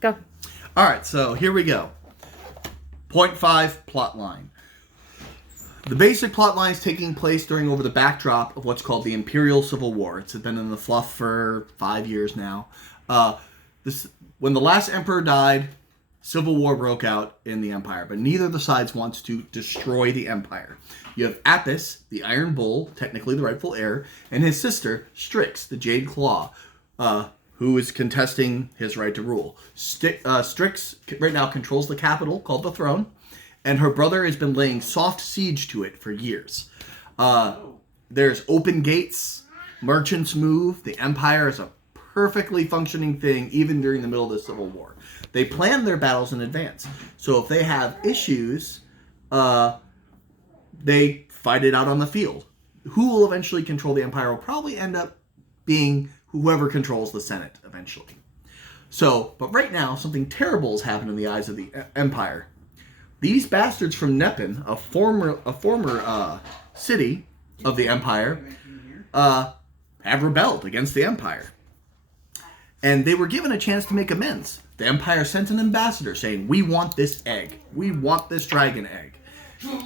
Go. All right, so here we go. Point 5 plot line. The basic plot line is taking place during over the backdrop of what's called the Imperial Civil War. It's been in the fluff for 5 years now. When the last emperor died, civil war broke out in the Empire, but neither of the sides wants to destroy the Empire. You have Apis, the Iron Bull, technically the rightful heir, and his sister, Strix, the Jade Claw, who is contesting his right to rule. Strix right now controls the capital, called the throne, and her brother has been laying soft siege to it for years. There's open gates, merchants move, the Empire is a perfectly functioning thing even during the middle of the Civil War. They plan their battles in advance. So if they have issues, they fight it out on the field. Who will eventually control the Empire will probably end up being whoever controls the Senate eventually. So, but right now, something terrible has happened in the eyes of the Empire. These bastards from Nepin, a former city of the Empire, have rebelled against the Empire. And they were given a chance to make amends. The Empire sent an ambassador saying, "We want this egg. We want this dragon egg."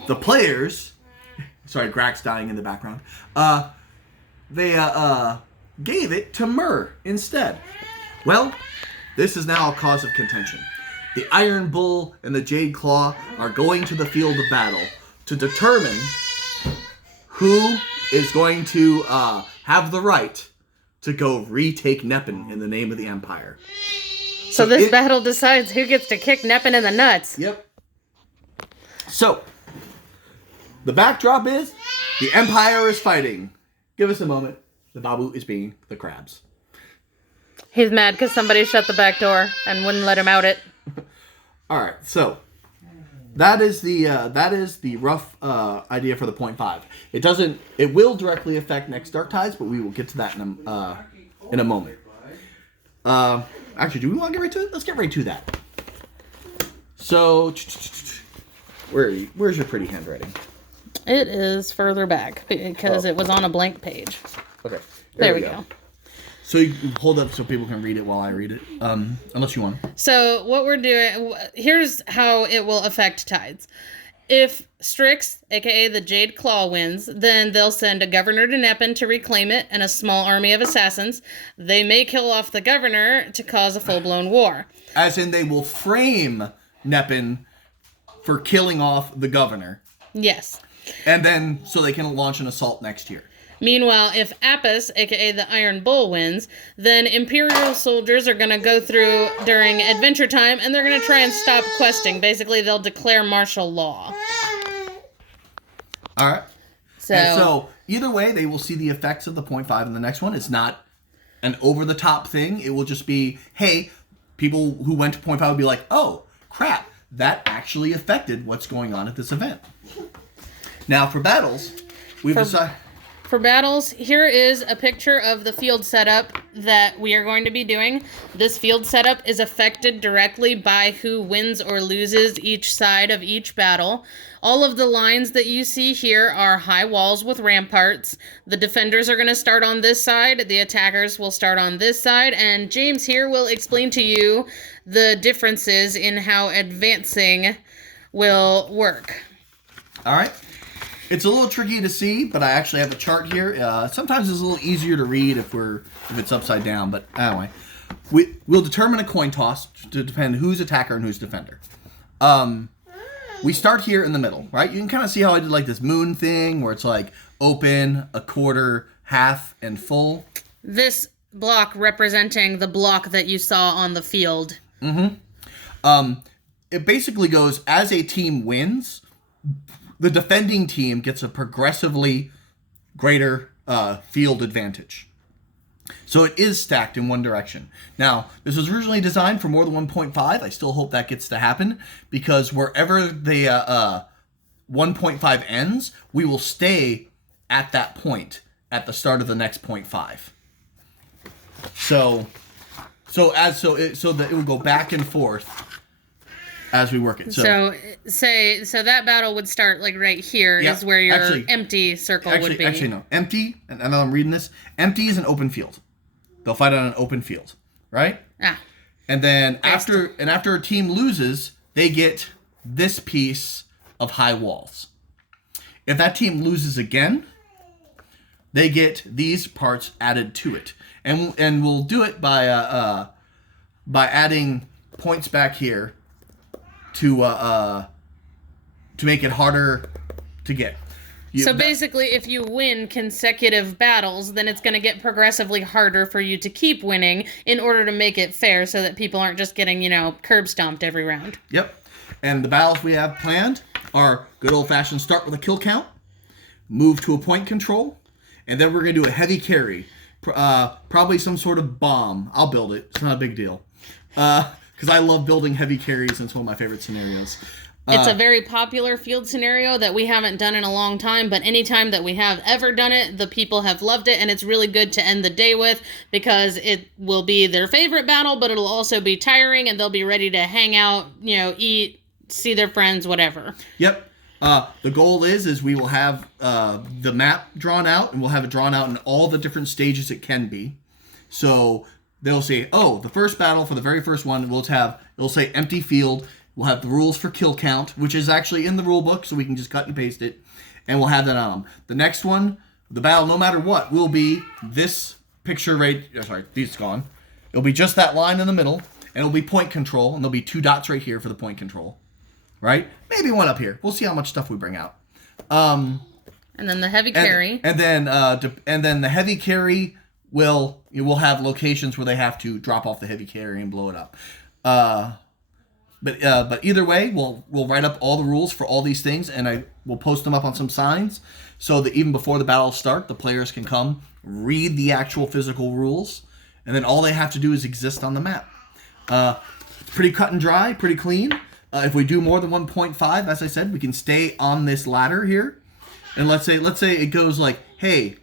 The players, sorry, Grax dying in the background, they gave it to Myr instead. Well, this is now a cause of contention. The Iron Bull and the Jade Claw are going to the field of battle to determine who is going to have the right to go retake Nepin in the name of the Empire. So this battle decides who gets to kick Nepin in the nuts. Yep. So, the backdrop is the Empire is fighting. Give us a moment. The Babu is being the crabs. He's mad because somebody shut the back door and wouldn't let him out it. All right, so that is the rough idea for the 0.5. It will directly affect next Dark Tides, but we will get to that in a moment. Actually, do we want to get right to it? Let's get right to that. So, where's your pretty handwriting? It is further back because it was on a blank page. Okay, There we go. So you can hold up so people can read it while I read it, unless you want. So what we're doing, here's how it will affect tides. If Strix, aka the Jade Claw, wins, then they'll send a governor to Nepin to reclaim it and a small army of assassins. They may kill off the governor to cause a full-blown war. As in, they will frame Nepin for killing off the governor. Yes. And then, so they can launch an assault next year. Meanwhile, if Apis, aka the Iron Bull, wins, then Imperial soldiers are going to go through during adventure time and they're going to try and stop questing. Basically, they'll declare martial law. All right. So either way, they will see the effects of the 0.5 in the next one. It's not an over-the-top thing. It will just be, hey, people who went to 0.5 will be like, oh, crap, that actually affected what's going on at this event. Now, for battles, we've decided... For battles, here is a picture of the field setup that we are going to be doing. This field setup is affected directly by who wins or loses each side of each battle. All of the lines that you see here are high walls with ramparts. The defenders are going to start on this side. The attackers will start on this side. And James here will explain to you the differences in how advancing will work. All right. It's a little tricky to see, but I actually have a chart here. Sometimes it's a little easier to read if it's upside down, but anyway. We'll determine a coin toss to depend who's attacker and who's defender. We start here in the middle, right? You can kind of see how I did like this moon thing where it's like open, a quarter, half, and full. This block representing the block that you saw on the field. Mm-hmm. It basically goes as a team wins, the defending team gets a progressively greater field advantage. So it is stacked in one direction. Now, this was originally designed for more than 1.5. I still hope that gets to happen, because wherever the 1.5 ends, we will stay at that point at the start of the next 0.5. So that it will go back and forth as we work it. So that battle would start like right here, yeah, is where your empty circle would be. Actually, no. Empty, and now I'm reading this. Empty is an open field. They'll fight on an open field, right? Ah. And then after a team loses, they get this piece of high walls. If that team loses again, they get these parts added to it. And we'll do it by adding points back here to make it harder to get. So basically, if you win consecutive battles, then it's going to get progressively harder for you to keep winning in order to make it fair so that people aren't just getting, curb stomped every round. Yep. And the battles we have planned are good old-fashioned start with a kill count, move to a point control, and then we're going to do a heavy carry. Probably some sort of bomb. I'll build it. It's not a big deal. Because I love building heavy carries, and it's one of my favorite scenarios. It's a very popular field scenario that we haven't done in a long time, but anytime that we have ever done it, the people have loved it, and it's really good to end the day with because it will be their favorite battle, but it'll also be tiring, and they'll be ready to hang out, eat, see their friends, whatever. Yep. The goal is we will have the map drawn out, and we'll have it drawn out in all the different stages it can be. So they'll say, the first battle for the very first one, it'll say empty field. We'll have the rules for kill count, which is actually in the rule book, so we can just cut and paste it, and we'll have that on them. The next one, the battle, no matter what, will be this picture right. Sorry, these gone. It'll be just that line in the middle, and it'll be point control, and there'll be 2 dots right here for the point control. Right? Maybe one up here. We'll see how much stuff we bring out. And then the heavy carry. And then the heavy carry we'll have locations where they have to drop off the heavy carry and blow it up. But either way, we'll write up all the rules for all these things, and we'll post them up on some signs so that even before the battles start, the players can come read the actual physical rules, and then all they have to do is exist on the map. It's pretty cut and dry, pretty clean. If we do more than 1.5, as I said, we can stay on this ladder here, and let's say it goes like, hey,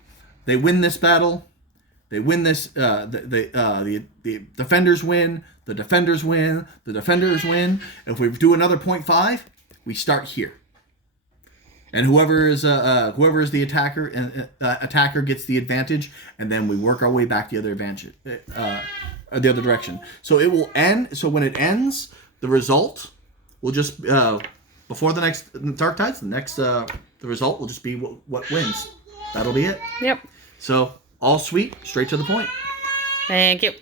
they win this battle. They win this. The defenders win. The defenders win. The defenders win. If we do another 0.5, we start here. And whoever is the attacker gets the advantage, and then we work our way back the other direction. So it will end. So when it ends, the result will just before the next Dark Tides. The result will just be what wins. That'll be it. Yep. So. All sweet, straight to the point. Thank you.